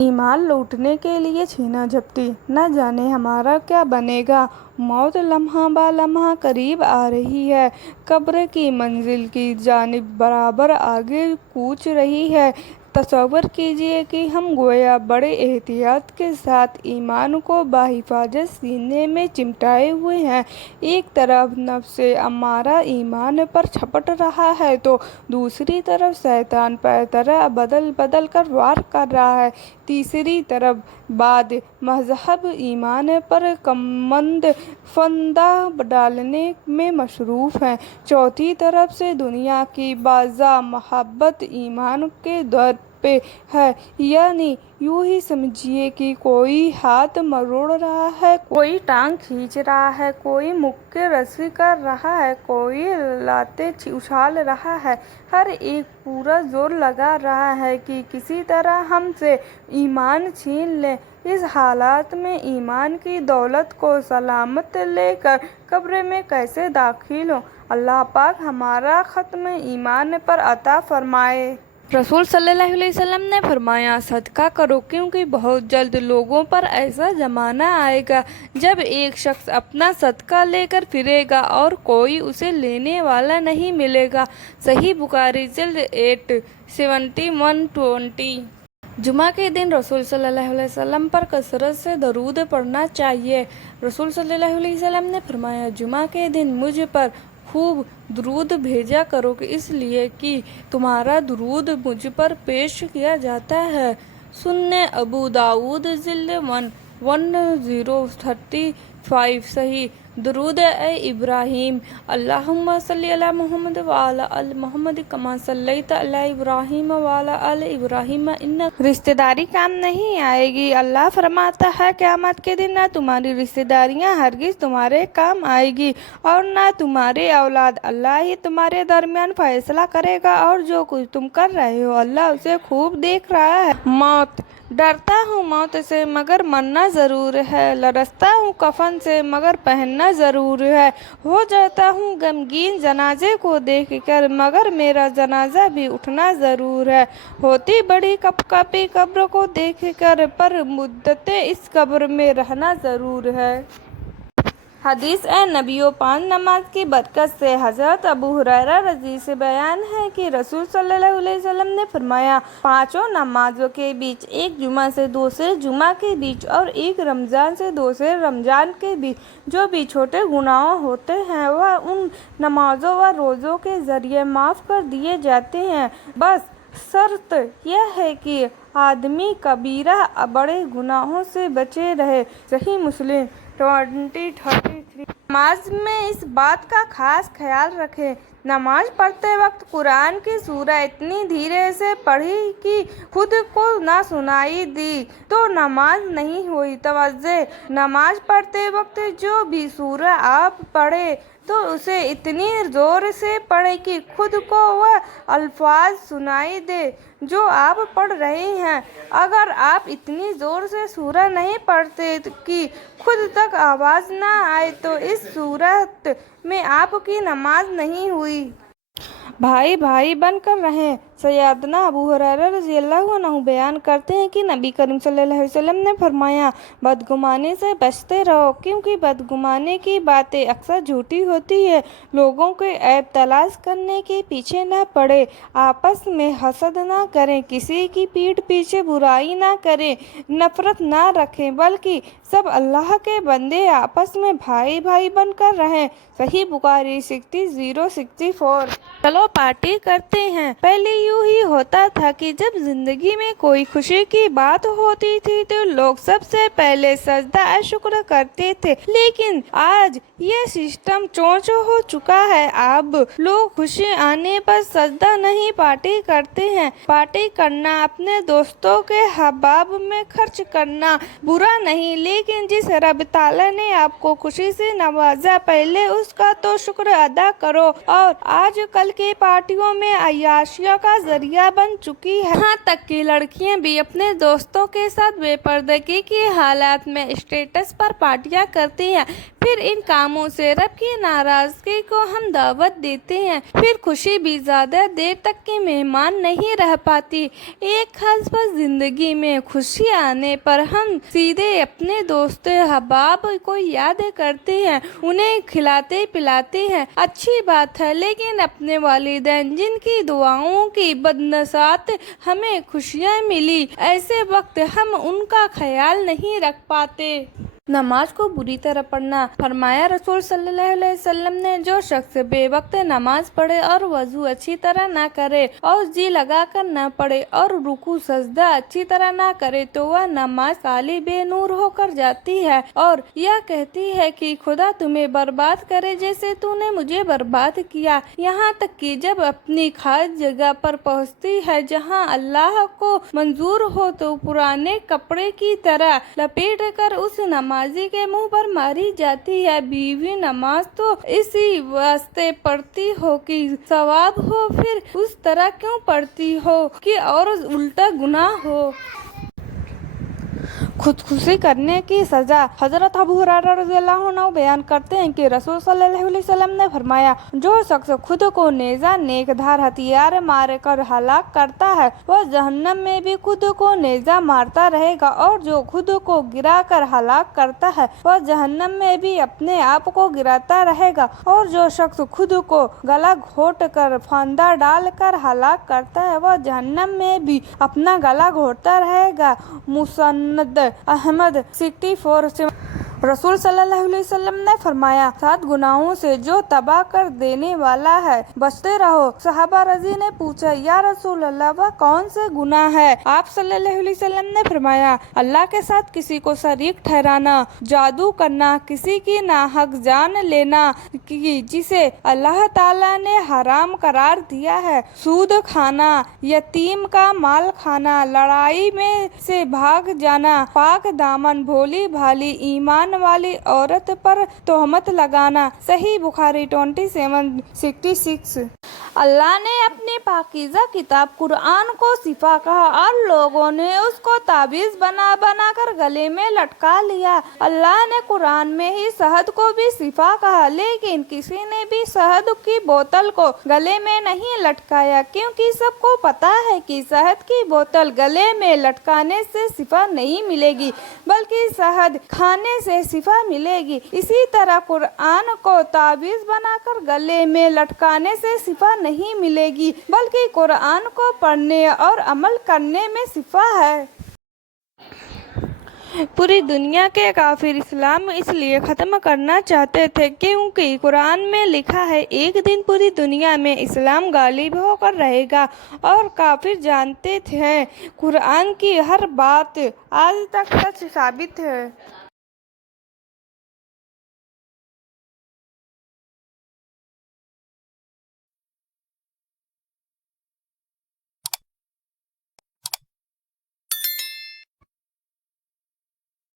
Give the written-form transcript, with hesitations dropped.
ایمان لوٹنے کے لیے چھینا جھپٹی، نہ جانے ہمارا کیا بنے گا۔ موت لمحہ با لمحہ قریب آ رہی ہے، قبر کی منزل کی جانب برابر آگے کوچ رہی ہے۔ تصور کیجیے کہ ہم گویا بڑے احتیاط کے ساتھ ایمان کو بحفاظت سینے میں چمٹائے ہوئے ہیں۔ ایک طرف نفس امارہ ایمان پر جھپٹ رہا ہے تو دوسری طرف شیطان پیطرہ بدل بدل کر وار کر رہا ہے۔ تیسری طرف باد مذہب ایمان پر کمند فندہ ڈالنے میں مصروف ہے۔ چوتھی طرف سے دنیا کی بازا محبت ایمان کے در پہ ہے، یعنی یوں ہی سمجھیے کہ کوئی ہاتھ مروڑ رہا ہے، کوئی ٹانگ کھینچ رہا ہے، کوئی مکہ رسی کر رہا ہے، کوئی لاتیں اچھال رہا ہے، ہر ایک پورا زور لگا رہا ہے کہ کسی طرح ہم سے ایمان چھین لیں۔ اس حالت میں ایمان کی دولت کو سلامت لے کر قبر میں کیسے داخل ہوں؟ اللہ پاک ہمارا ختم ایمان پر عطا فرمائے۔ رسول صلی اللہ علیہ وسلم نے فرمایا، صدقہ کرو کیونکہ بہت جلد لوگوں پر ایسا زمانہ آئے گا جب ایک شخص اپنا صدقہ لے کر پھرے گا اور کوئی اسے لینے والا نہیں ملے گا۔ صحیح بخاری جلد 8 7120۔ جمعہ کے دن رسول صلی اللہ علیہ وسلم پر کثرت سے درود پڑھنا چاہیے۔ رسول صلی اللہ علیہ وسلم نے فرمایا، جمعہ کے دن مجھ پر خوب درود بھیجا کرو اس لیے کہ تمہارا درود مجھ پر پیش کیا جاتا ہے۔ سنن ابو داؤد جلد 1035۔ صحیح درود اے ابراہیم، اللہم صلی علی محمد وعلی آل محمد کما صلیت علی ابراہیم وعلی آل ابراہیم انک۔ رشتہ داری کام نہیں آئے گی۔ اللہ فرماتا ہے قیامت کے دن نہ تمہاری رشتہ داریاں ہرگز تمہارے کام آئے گی اور نہ تمہارے اولاد، اللہ ہی تمہارے درمیان فیصلہ کرے گا اور جو کچھ تم کر رہے ہو اللہ اسے خوب دیکھ رہا ہے۔ موت، ڈرتا ہوں موت سے مگر مرنا ضرور ہے، لرزتا ہوں کفن سے مگر پہننا ضرور ہے، ہو جاتا ہوں غمگین جنازے کو دیکھ کر مگر میرا جنازہ بھی اٹھنا ضرور ہے، ہوتی بڑی کپ کپی قبر کو دیکھ کر پر مدت اس قبر میں رہنا ضرور ہے۔ حدیث نبی پاک نماز کی برکت سے حضرت ابو ہریرہ رضی سے بیان ہے کہ رسول صلی اللہ علیہ وسلم نے فرمایا، 5 نمازوں کے بیچ، ایک جمعہ سے دوسرے جمعہ کے بیچ اور ایک رمضان سے دوسرے رمضان کے بیچ جو بھی چھوٹے گناہ ہوتے ہیں وہ ان نمازوں و روزوں کے ذریعے معاف کر دیے جاتے ہیں، بس شرط یہ ہے کہ آدمی کبیرہ بڑے گناہوں سے بچے رہے۔ صحیح مسلم 2033۔ نماز میں اس بات کا خاص خیال رکھیں، نماز پڑھتے وقت قرآن کی سورہ اتنی دھیرے سے پڑھی کہ خود کو نہ سنائی دی تو نماز نہیں ہوئی۔ توجہ، نماز پڑھتے وقت جو بھی سورہ آپ پڑھیں تو اسے اتنی زور سے پڑھیں کہ خود کو وہ الفاظ سنائی دے جو آپ پڑھ رہے ہیں۔ اگر آپ اتنی زور سے سورہ نہیں پڑھتے کہ خود تک آواز نہ آئے تو اس صورت میں آپ کی نماز نہیں ہوئی۔ بھائی بھائی بن کر رہیں۔ سیدنا ابو ہریرہ رضی اللہ عنہ بیان کرتے ہیں کہ نبی کریم صلی اللہ علیہ وسلم نے فرمایا، بدگمانی سے بچتے رہو کیونکہ بدگمانی کی باتیں اکثر جھوٹی ہوتی ہیں۔ لوگوں کے عیب تلاش کرنے کے پیچھے نہ پڑیں، آپس میں حسد نہ کریں، کسی کی پیٹھ پیچھے برائی نہ کریں، نفرت نہ رکھیں بلکہ سب اللہ کے بندے آپس میں بھائی بھائی بن کر رہیں۔ صحیح بخاری 6064۔ چلو پارٹی کرتے ہیں۔ پہلے یوں ہی ہوتا تھا کہ جب زندگی میں کوئی خوشی کی بات ہوتی تھی تو لوگ سب سے پہلے سجدہ شکر کرتے تھے، لیکن آج یہ سسٹم چونچ ہو چکا ہے۔ اب لوگ خوشی آنے پر سجدہ نہیں پارٹی کرتے ہیں۔ پارٹی کرنا، اپنے دوستوں کے احباب میں خرچ کرنا برا نہیں، لیکن جس رب تعالیٰ نے آپ کو خوشی سے نوازا پہلے اس کا تو شکر ادا کرو، اور آج کل کی پارٹیوں میں عیاشیوں کا ذریعہ بن چکی ہے۔ یہاں تک کہ لڑکیاں بھی اپنے دوستوں کے ساتھ بے پردگی کی حالت میں اسٹیٹس پر پارٹیاں کرتی ہیں۔ پھر ان کاموں سے رب کی ناراضگی کو ہم دعوت دیتے ہیں، پھر خوشی بھی زیادہ دیر تک کی مہمان نہیں رہ پاتی۔ ایک خاص وقت زندگی میں خوشی آنے پر ہم سیدھے اپنے دوست احباب کو یاد کرتے ہیں، انہیں کھلاتے پلاتے ہیں، اچھی بات ہے، لیکن اپنے والدین جن کی دعاؤں کی بدنسبت ہمیں خوشیاں ملی، ایسے وقت ہم ان کا خیال نہیں رکھ پاتے۔ نماز کو بری طرح پڑھنا۔ فرمایا رسول صلی اللہ علیہ وسلم نے، جو شخص بے وقت نماز پڑھے اور وضو اچھی طرح نہ کرے اور جی لگا کر نہ پڑھے اور رکوع سجدہ اچھی طرح نہ کرے تو وہ نماز کالی بے نور ہو کر جاتی ہے اور یہ کہتی ہے کہ خدا تمہیں برباد کرے جیسے تو نے مجھے برباد کیا، یہاں تک کہ جب اپنی خاص جگہ پر پہنچتی ہے جہاں اللہ کو منظور ہو تو پرانے کپڑے کی طرح لپیٹ کر اس نمازی کے منہ پر ماری جاتی ہے۔ بیوی نماز تو اسی واسطے پڑھتی ہو کہ ثواب ہو، پھر اس طرح کیوں پڑھتی ہو کہ اور الٹا گناہ ہو؟ خودکشی کرنے کی سزا۔ حضرت ابو ہریرہ رضی اللہ عنہ بیان کرتے ہیں کہ رسول صلی اللہ علیہ وسلم نے فرمایا، جو شخص خود کو نیزہ نیک دھار ہتھیار مار کر ہلاک کرتا ہے وہ جہنم میں بھی خود کو نیزہ مارتا رہے گا، اور جو خود کو گرا کر ہلاک کرتا ہے وہ جہنم میں بھی اپنے آپ کو گراتا رہے گا، اور جو شخص خود کو گلا گھونٹ کر پھندا ڈال کر ہلاک کرتا ہے وہ جہنم میں بھی اپنا گلا گھونٹتا رہے گا۔ مسند احمد 64۔ رسول صلی اللہ علیہ وسلم نے فرمایا، 7 گناہوں سے جو تباہ کر دینے والا ہے بچتے رہو۔ صحابہ رضی نے پوچھا، یا رسول اللہ وہ کون سے گناہ ہے؟ آپ صلی اللہ علیہ وسلم نے فرمایا، اللہ کے ساتھ کسی کو شریک ٹھہرانا، جادو کرنا، کسی کی ناحق جان لینا جسے اللہ تعالیٰ نے حرام قرار دیا ہے، سود کھانا، یتیم کا مال کھانا، لڑائی میں سے بھاگ جانا، پاک دامن بھولی بھالی ایمان والی عورت پر تہمت لگانا۔ صحیح بخاری 2766۔ اللہ نے اپنی پاکیزہ کتاب قرآن کو شفا کہا اور لوگوں نے اس کو تعویذ بنا بنا کر گلے میں لٹکا لیا۔ اللہ نے قرآن میں ہی شہد کو بھی شفا کہا، لیکن کسی نے بھی شہد کی بوتل کو گلے میں نہیں لٹکایا، کیونکہ سب کو پتا ہے کہ شہد کی بوتل گلے میں لٹکانے سے شفا نہیں ملے گی بلکہ شہد کھانے سے شفا ملے گی۔ اسی طرح قرآن کو تعویذ بنا کر گلے میں لٹکانے سے شفا نہیں ملے گی بلکہ قرآن کو پڑھنے اور عمل کرنے میں شفا ہے۔ پوری دنیا کے کافر اسلام اس لیے ختم کرنا چاہتے تھے کیونکہ قرآن میں لکھا ہے، ایک دن پوری دنیا میں اسلام غالب ہو کر رہے گا، اور کافر جانتے تھے قرآن کی ہر بات آج تک سچ ثابت ہے۔